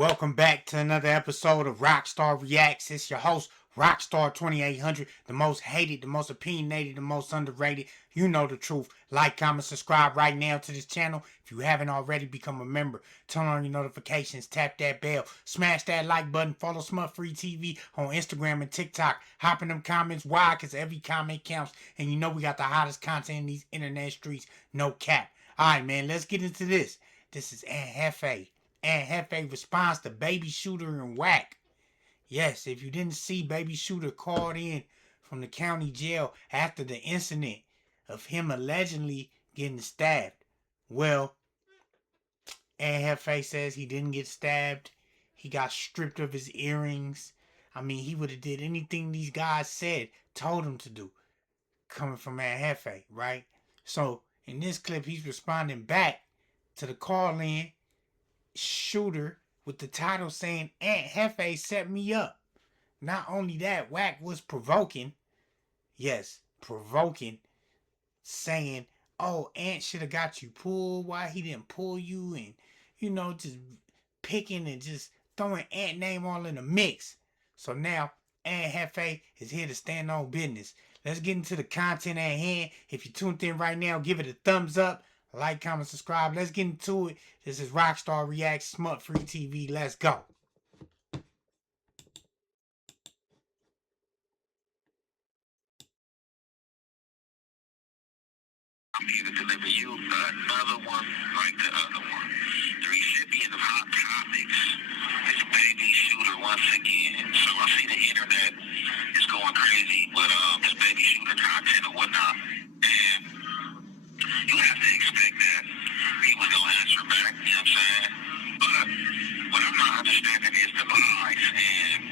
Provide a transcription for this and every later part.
Welcome back to another episode of Rockstar Reacts. It's your host, Rocstar 2800, the most hated, the most opinionated, the most underrated. You know the truth. Like, comment, subscribe right now to this channel. If you haven't already, become a member. Turn on your notifications, tap that bell, smash that like button, follow Sh53ter on Instagram and TikTok. Hop in them comments. Why? Because every comment counts. And you know we got the hottest content in these internet streets. No cap. Alright, man, let's get into this. This is Ant Jefe. Ant Jefe responds to Baby Sh53ter and Wack. Yes, if you didn't see, Baby Sh53ter called in from the county jail after the incident of him allegedly getting stabbed. Well, Ant Jefe says he didn't get stabbed. He got stripped of his earrings. I mean, he would have did anything these guys said, told him to do, coming from Ant Jefe, right? So, in this clip, he's responding back to the call-in shooter with the title saying Ant Jefe set me up. Not only that, Wack was provoking, yes, provoking, saying, oh, Ant should have got you pulled, why he didn't pull you, and just picking and just throwing Ant name all in the mix. So now Ant Jefe is here to stand on business. Let's get into the content at hand. If you tuned in right now, give it a thumbs up. Like, comment, subscribe. Let's get into it. This is Rockstar Reacts, Sh53ter. Let's go. I'm here to deliver you another one like the other one. The recipient of hot topics is Baby Sh53ter once again. So I see the internet is going crazy with this Baby Sh53ter content or whatnot. And you have to expect that he was going to answer back, you know what I'm saying? But what I'm not understanding is the lies. And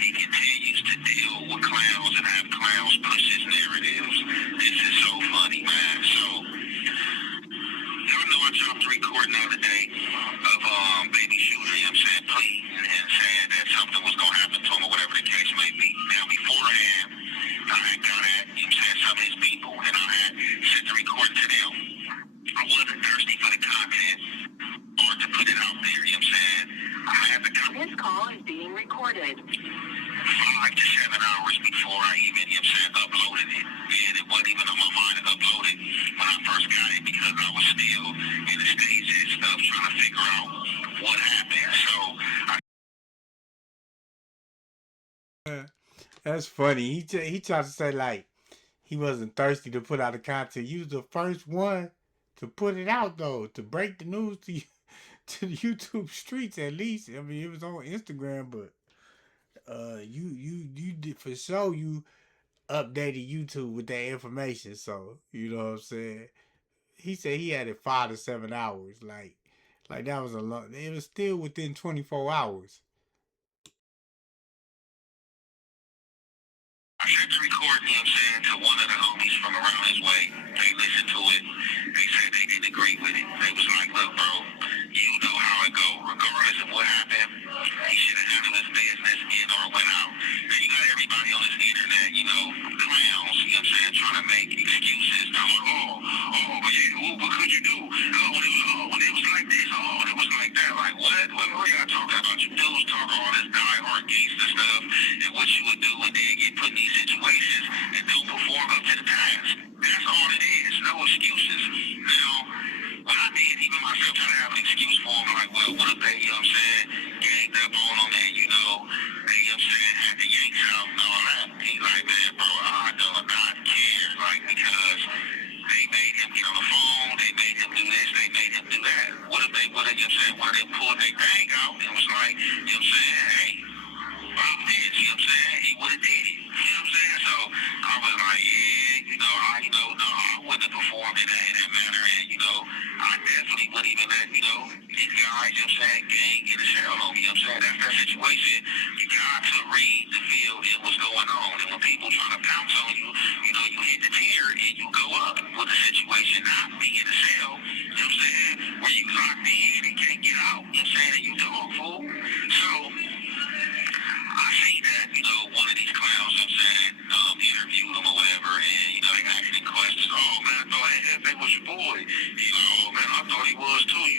he continues to deal with clowns and have clowns push his narratives. This is so funny, man. So, y'all know I dropped a recording the other day of Baby Sh53ter, you know what I'm saying, pleading and saying that something was going to happen to him or whatever the case may be. Now, beforehand, I had got at, you know what I'm saying, some of his people, and I had sent the recording to them. I wasn't thirsty for the content or to put it out there, you know what I'm saying? I had the This call is being recorded. 5 to 7 hours before I even, you know what I'm saying, uploaded it. And it wasn't even on my mind to upload it when I first got it because I was still in the stages of trying to figure out what happened. So That's funny. He tried to say, like, he wasn't thirsty to put out the content. You was the first one to put it out, though, to break the news to to the YouTube streets, at least. I mean, it was on Instagram, but you did for sure. You updated YouTube with that information, so you know what I'm saying. He said he had it 5 to 7 hours, like that was a lot. It was still within 24 hours. I sent the recording, you know what I'm saying, to one of the homies from around his way. They listened to it. They said they didn't agree with it. They was like, look, bro, you know how it go. Regardless of what happened, he should have handled his business in or went out. And you got everybody on this internet, clowns, you know what I'm saying, trying to make excuses. I'm like, but yeah, what could you do? When it was like this, when it was like that. Like, what? What y'all talking about? You dudes talk all this diehard gangster stuff and what you would do and then get put in these situations and don't perform up to the task. That's all it is. No excuses. Now, when I did, even myself trying to have an excuse for him, like, well, what if they, you know what I'm saying, ganged up on him and, they, you know what I'm saying, had the yanks out and all that. He's like, man, bro, I do not care, like, because they made him get on the phone, they made him do this, they made him do that. What if they would have, you know what I'm saying, where they pulled their thing out and was like, you know what I'm saying, hey, Bob did, you know what I'm saying, he would have did it. You know what I'm saying? So I was like, yeah, no, I wouldn't have performed in that manner. And, I definitely wouldn't even let, these guys, you know what I'm saying, gang in the shell on me. You know what I'm saying? That's that situation. You got to read the field and what's going on. And when people try to pounce on you, you hit the tier and you go up with the situation, not be in the cell, you know what I'm saying, where you locked in and can't get out, you know what I'm saying, and you dog fool. So I see that, one of these clowns, you know what I'm saying, interviewed him or whatever, and, they asking questions. Oh, man, I thought that was your boy. He's like, oh, man, I thought he was too, I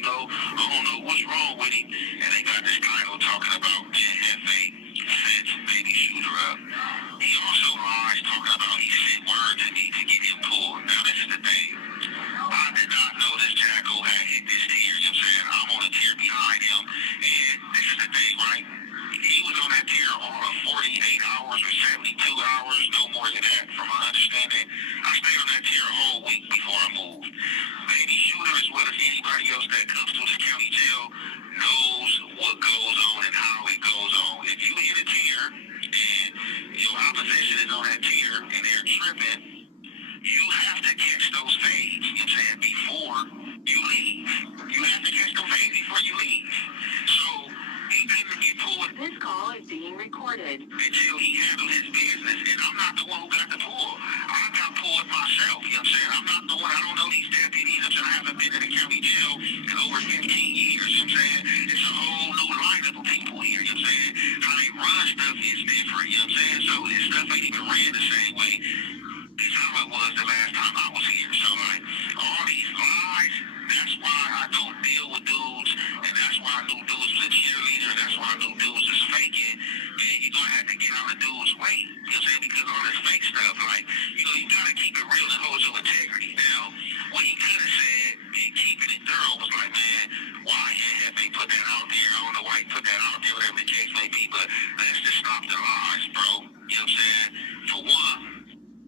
don't know what's wrong with him. And they got this title is being recorded. Until he handled his business, and I'm not the one who got the pull. I got pulled myself, you know what I'm saying? I'm not the one, I don't know these deputies, I'm saying I haven't been in the county jail in over 15 years, you know what I'm saying? It's a whole new lineup of people here, you know what I'm saying? How they run stuff is different, you know what I'm saying? So this stuff ain't even ran the same way. It's how it was the last time I was here. So like all these lies, that's why I don't deal with dudes, and that's why I knew dudes was a cheerleader, that's why I knew dudes was faking, and you're gonna have to get on the dude's weight, you know what I'm saying? Because all this fake stuff, like, you know, you gotta keep it real and hold your integrity. Now, what he could have said and keeping it thorough was like, man, why have they put that out there? I don't know why he put that out there, whatever the case may be, but let's just stop the lies, bro. You know what I'm saying? For one,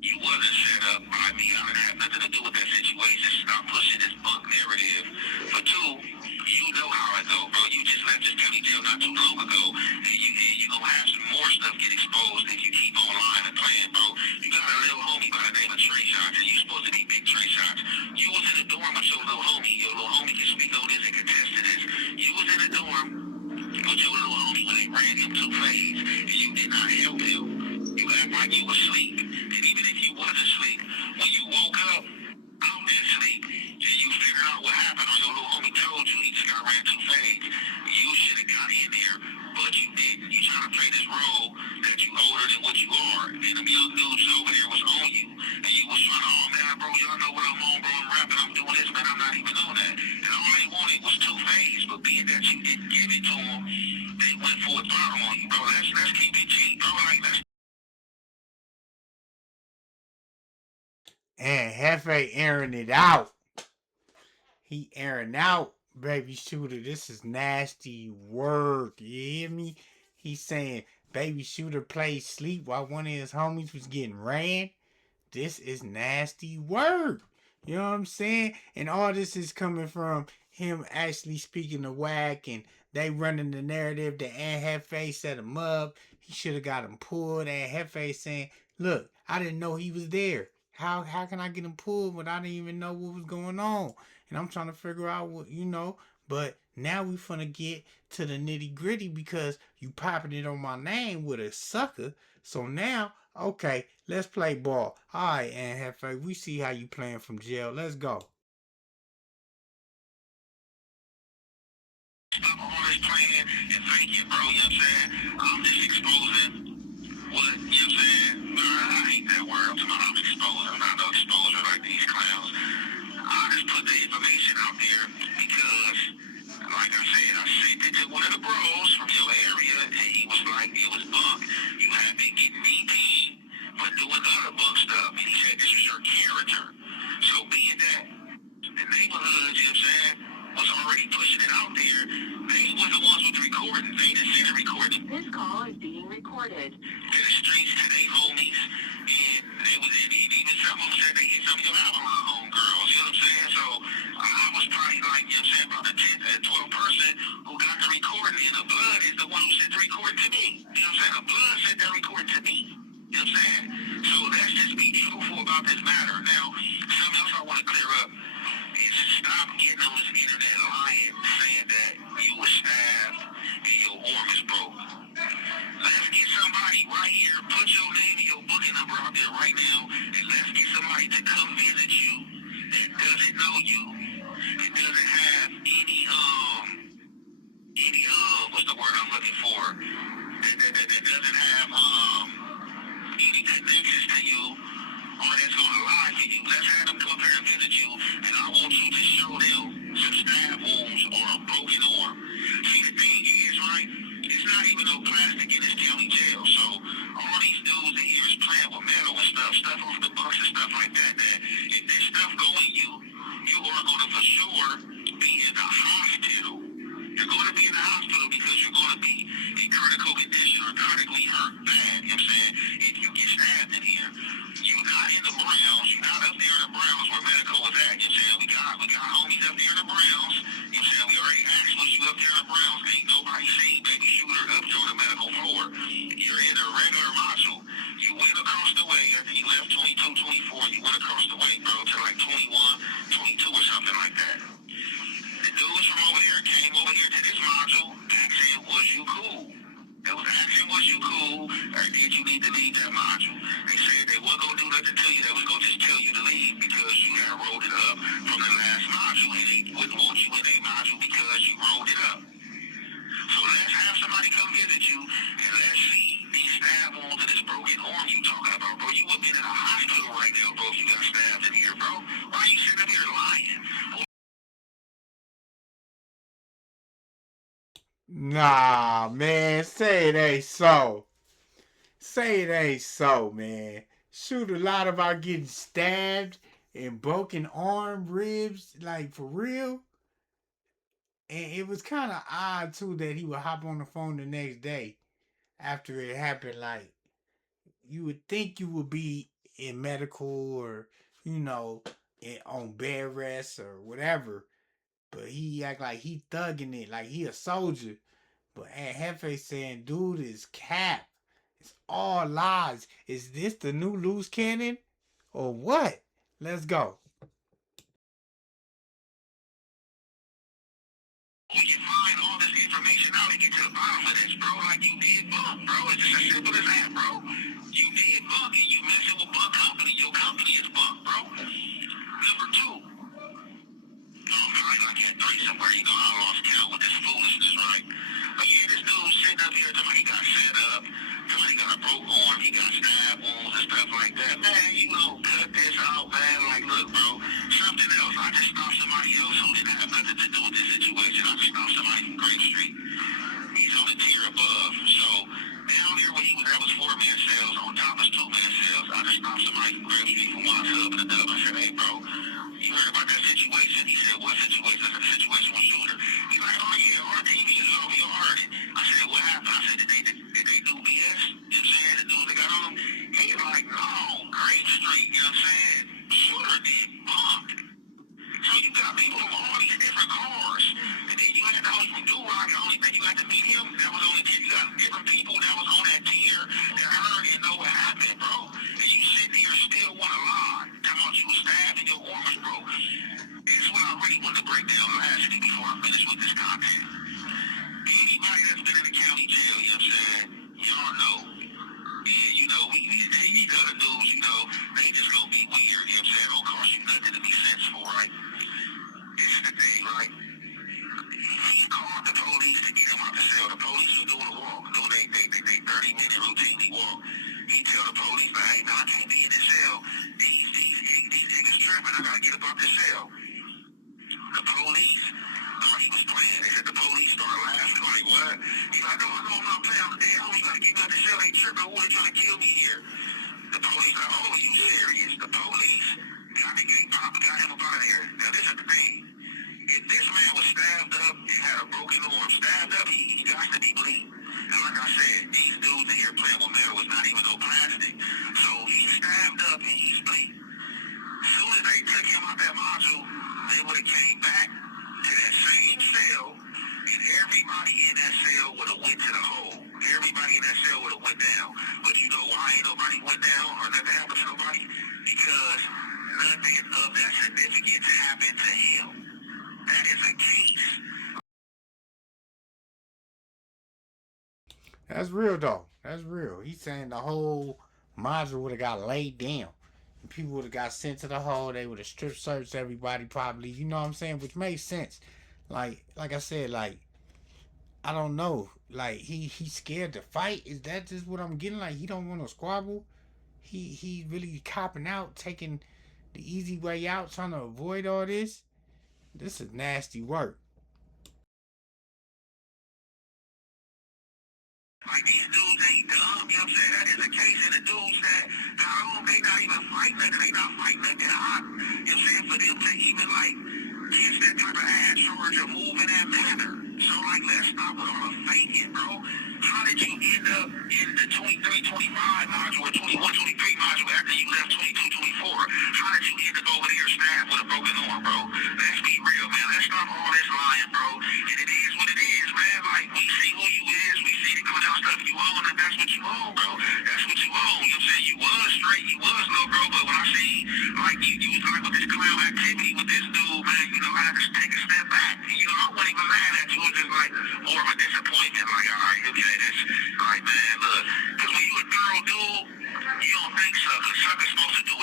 you wasn't set up by me. I didn't have nothing to do with that situation. Stop pushing this bunk narrative. For two, you know how I go, bro. You just left this county jail not too long ago, and you gonna have some more stuff get exposed if you keep on lying and playing, bro. You got a little homie by the name of Trey Shots, and you supposed to be Big Trey Shots. You was in the dorm with your little homie. Your little homie can speak on this and contest to this. You was in the dorm with your little homie when they ran him 2 phase, and you did not help him. You act like you was asleep, and even if you wasn't asleep, when you woke up out that sleep, and you figured out what happened, or your little homie told you he just got ran 2 phase, you should have got in there, but you didn't. You trying to play this role that you older than what you are, and them young dudes over there was on you, and you was trying to, oh man, bro, y'all know what I'm on, bro, I'm rapping, I'm doing this, man, I'm not even on that. And all they wanted was 2 phase, but being that you didn't give it to them, they went full throttle on you, bro. Let's keep it cheap, bro. Like, let's And Jefe airing it out. He airing out, Baby Shooter. This is nasty work. You hear me? He's saying Baby Shooter played sleep while one of his homies was getting ran. This is nasty work. You know what I'm saying? And all this is coming from him actually speaking to Wack, and they running the narrative that Ant Jefe set him up. He should have got him pulled. Ant Jefe saying, look, I didn't know he was there. How can I get him pulled when I didn't even know what was going on? And I'm trying to figure out what, you know. But now we finna get to the nitty gritty because you popping it on my name with a sucker. So now, okay, let's play ball. All right, Ant Jefe, we see how you playing from jail. Let's go. stop all this playing and faking, bro. You know what I'm saying? I'm just exposing what, you know what I'm saying? I hate that word. I'm talking about I'm exposing. I'm not no exposure like these clowns. I just put the information out there because, like I said, I sent it to one of the bros from your area, and he was like, it was bunk. You have been getting BP for doing other bunk stuff. And he said this was your character. So being that the neighborhood, you know what I'm saying, was already pushing it out there, they was the ones with recording. They just sent it recording This call is being recorded. to the streets, to their homies, and they was even some of them said they hit some of your Avalon homegirls, you know what I'm saying? So I was probably like, you know what I'm saying, about the 10th and 12th person who got the recording, and the blood is the one who sent the recording to me. You know what I'm saying? The blood sent that recording to me. You know what I'm saying? So let's just be truthful about this matter. Now, something else I want to clear up is stop getting on this internet lying, saying that you was stabbed and your arm is broke. Let's get somebody right here, put your name and your booking number out there right now, and let's get somebody to come visit you that doesn't know you and doesn't have any what's the word I'm looking for? That doesn't have any connections to you or that's gonna lie to you. Let's have them come here and visit you, and I want you to show them some stab wounds or a broken arm. See, the thing is, right, it's not even no plastic in this county jail, so all these dudes in here is playing with metal and stuff off the books and stuff like that, that if this stuff go in you, you are gonna for sure be in the hospital. You're going to be in the hospital because you're going to be in critical condition or critically hurt bad. You know what I'm saying? If you get stabbed in here, you're not in the Browns. You're not up there in the Browns where medical was at. You know what I'm saying? We got homies up there in the Browns. You know what I'm saying? We already asked was you up there in the Browns. Ain't nobody seen Baby Shooter up there on the medical floor. You're in a regular module. You went across the way after you left 22, 24. You went across the way, bro, to like 21, 22 or something like that. The dudes from over here came over here to this module, asked him what nothing to you that was going to just tell you to leave because you had rolled it up from the last module and they wouldn't want you in their module because you rolled it up. So let's have somebody come visit you and let's see these stab wounds and this broken arm you talking about, bro. You would be in a hospital right now, bro, if you got stabbed in here, bro. Why are you sitting up here lying? Nah, man, say it ain't so. Say it ain't so, man. Shoot, a lot about getting stabbed and broken arm, ribs, like for real. And it was kind of odd too that he would hop on the phone the next day after it happened. Like you would think you would be in medical or on bed rest or whatever, but he act like he thugging it, like he a soldier. But Ant Jefe saying, dude is cap. It's all lies. Is this the new loose cannon? Or what? Let's go. We can find all this information out and get to the bottom of this, bro. Like you did Bunk, bro. It's just as simple as that, bro. You did Bunk and you messing with Bunk Company. Your company is Bunk, bro. Number two, I got three somewhere. I lost count with this foolishness, right? But yeah, this dude sitting up here talking he got set up, talking he got a broke arm, he got stab wounds and stuff like that. Man, cut this out, man. Like, look, bro, something else. I just stopped somebody else who didn't have nothing to do with this situation. I just stopped somebody from Grape Street. He's on the tier above. So down there where he was, that was 4-man sales. On top was 2-man sales. I just stopped somebody from Grape Street from one hub and a dub. I said, hey, bro, you heard about that situation? He said, what situation? I said, the situation with Shooter. He's like, oh yeah, our TV is over. You heard it. I said, what happened? I said, did they do BS? You know what I'm saying? The dude that got on him? He's like, no, Grape Street. You know what I'm saying? Shooter did Punk. So you got people from all these different cars. And then you had the host from Do-Rock. The only thing you got to meet him, that was only 10. You got different people that was on that tier that heard and know what happened, bro. And you sit there still want to lie. Talking about you was stabbed and your arm was broke. This is what I really want to break down lastly before I finish with this content. Anybody that's been in the county jail, you know what I'm saying? Y'all know. And these other dudes, they just gonna be weird, you know what I'm saying? Don't cost you nothing to be sensible, right? This is the thing, right? He called the police to get him out the cell. The police was doing a walk, doing they 30-minute routinely walk. He tell the police, hey, no, I can't be in the cell. These niggas tripping. I gotta get up out the cell. The police thought he was playing. They said the police started laughing. Like, what? He's like, no, I'm not playing. I'm dead. You gotta get me out the cell. They tripping. Who they trying to kill me here? The police like, oh, you serious? The police got the gate pop and got him up out of there. Now, this is the thing. If this man was stabbed up and had a broken arm, stabbed up, he got to be bleeding. And like I said, these dudes in here playing with metal was not even no plastic. So he's stabbed up and he's bleeding. As soon as they took him out that module, they would have came back to that same cell, and everybody in that cell would have went to the hole. Everybody in that cell would have went down. But you know why ain't nobody went down or nothing happened to nobody? Because nothing of that significance happened to him. That is a case. That's real though. That's real. He's saying the whole module would have got laid down. And people would have got sent to the hole. They would have strip searched everybody probably. You know what I'm saying? Which makes sense. Like I said, like I don't know. Like he's scared to fight. Is that just what I'm getting? Like he don't want to squabble. He really copping out, taking the easy way out, trying to avoid all this. This is nasty work. Like these dudes ain't dumb, you know what I'm saying? That is the case. And the dudes that got on, they not even fighting nothing. They not fighting nothing hot. You know what I'm saying? For them to even get that type of ass charge or move in that manner. So let's stop with all the faking, bro. How did you end up in the 23-25 module or 21-23 module after you left 22-24? How did you end up over there stabbed with a broken arm, bro? Let's be real, man. Let's stop all this lying, bro. And it is what it is, man. Like, we see who you is. We see the good stuff you own, and that's what you own, bro. That's what you own. You know what I'm saying? You was straight, you was low, bro. But when I seen, you was with this clown activity with this dude, man, I had to take a step back. I wasn't even mad at you. It was just more of a disappointment. Like, all right, okay, man, look. Because when you a thorough dude, you don't think sucker. Sucker's supposed to do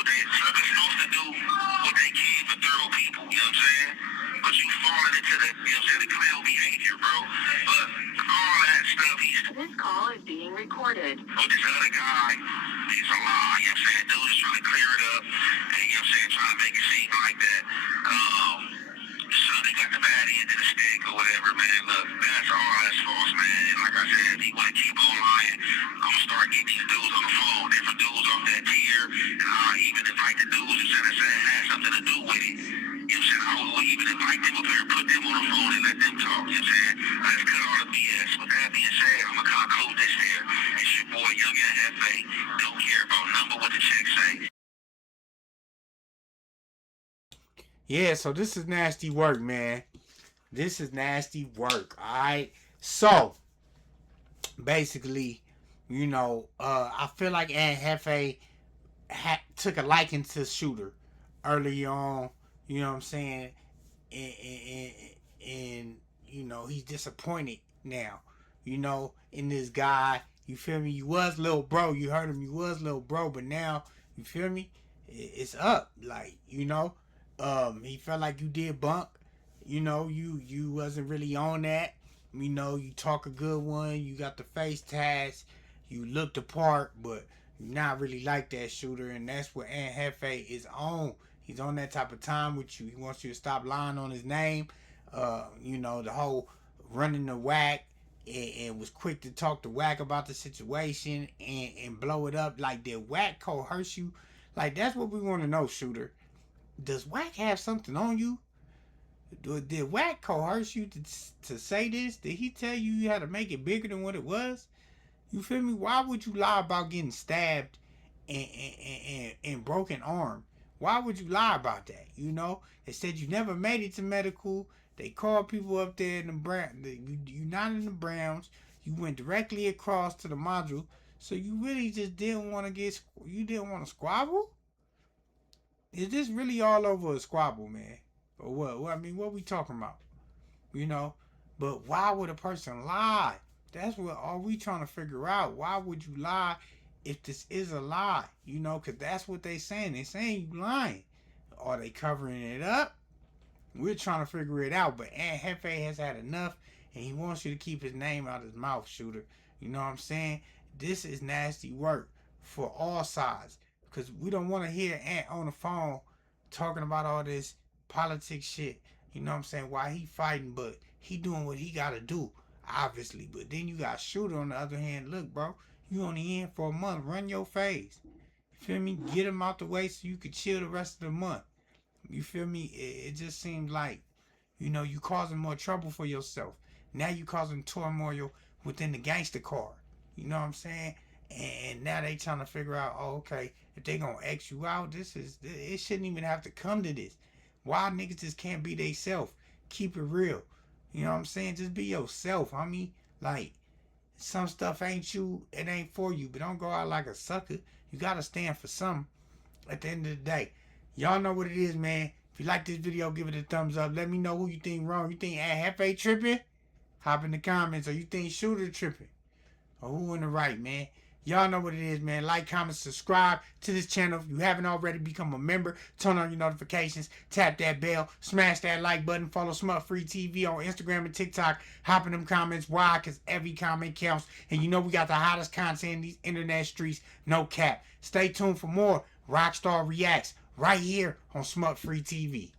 is being recorded. But this other guy, it's a lie, you know what I'm saying? Dude is trying to clear it up, and you know what I'm saying, trying to make it seem like that. Sonny got the bad end of the stick or whatever, man. Look, that's all that's false, man. And like I said, if he want to keep on lying, I'm going to start getting these dudes on the phone, different dudes off that tier, and I'll even invite the dudes who said it had something to do with it. You know what I'm saying? I will even invite them up here and put them on the phone and let them talk, you know what I'm saying? Let's cut all the BS. With that being said, I'm going to conclude this here. It's your boy, Young Ant Jefe. Don't care about number what the check say. Yeah, so this is nasty work, man. This is nasty work, alright? So, basically, you know, I feel like Ant Jefe took a liking to Shooter early on, you know what I'm saying? And you know, he's disappointed now, you know, in this guy. You feel me? You was little bro. You heard him. You was little bro. But now, you feel me? It's up. Like, you know, he felt like you did bunk. You know, you wasn't really on that. You know, you talk a good one. You got the face tats. You looked the part, but you're not really like that, Shooter. And that's what Ant Jefe is on. He's on that type of time with you. He wants you to stop lying on his name. You know, the whole running the Wack, and was quick to talk to Wack about the situation and blow it up. Like, did Wack coerce you? Like, that's what we want to know, Shooter. Does Wack have something on you? Did Wack coerce you to say this? Did he tell you had to make it bigger than what it was? You feel me? Why would you lie about getting stabbed and broken arm? Why would you lie about that? You know, they said you never made it to medical. They called people up there in the Browns. You not in the Browns. You went directly across to the module. So you really just didn't want to you didn't want to squabble? Is this really all over a squabble, man? Or what? I mean, what we talking about? You know? But why would a person lie? That's what are we trying to figure out. Why would you lie if this is a lie? You know, because that's what they saying. They saying you lying. Are they covering it up? We're trying to figure it out. But Ant Jefe has had enough, and he wants you to keep his name out of his mouth, Shooter. You know what I'm saying? This is nasty work for all sides. Because we don't want to hear Ant on the phone talking about all this politics shit. You know what I'm saying? Why he fighting, but he doing what he got to do, obviously. But then you got Shooter on the other hand. Look, bro, you only in for a month. Run your phase. You feel me? Get him out the way so you can chill the rest of the month. You feel me? It just seems like, you know, you causing more trouble for yourself. Now you causing turmoil within the gangster car. You know what I'm saying? And now they trying to figure out, oh, okay, if they gonna X you out, it shouldn't even have to come to this. Why niggas just can't be they self? Keep it real. You know what I'm saying? Just be yourself, homie. Like, some stuff ain't you, it ain't for you, but don't go out like a sucker. You gotta stand for something at the end of the day. Y'all know what it is, man. If you like this video, give it a thumbs up. Let me know who you think wrong. You think Ant Jefe tripping? Hop in the comments. Or you think Shooter tripping? Or who in the right, man? Y'all know what it is, man. Like, comment, subscribe to this channel. If you haven't already, become a member. Turn on your notifications. Tap that bell. Smash that like button. Follow Sh53ter on Instagram and TikTok. Hop in them comments. Why? Because every comment counts. And you know we got the hottest content in these internet streets. No cap. Stay tuned for more Rockstar Reacts right here on Sh53ter.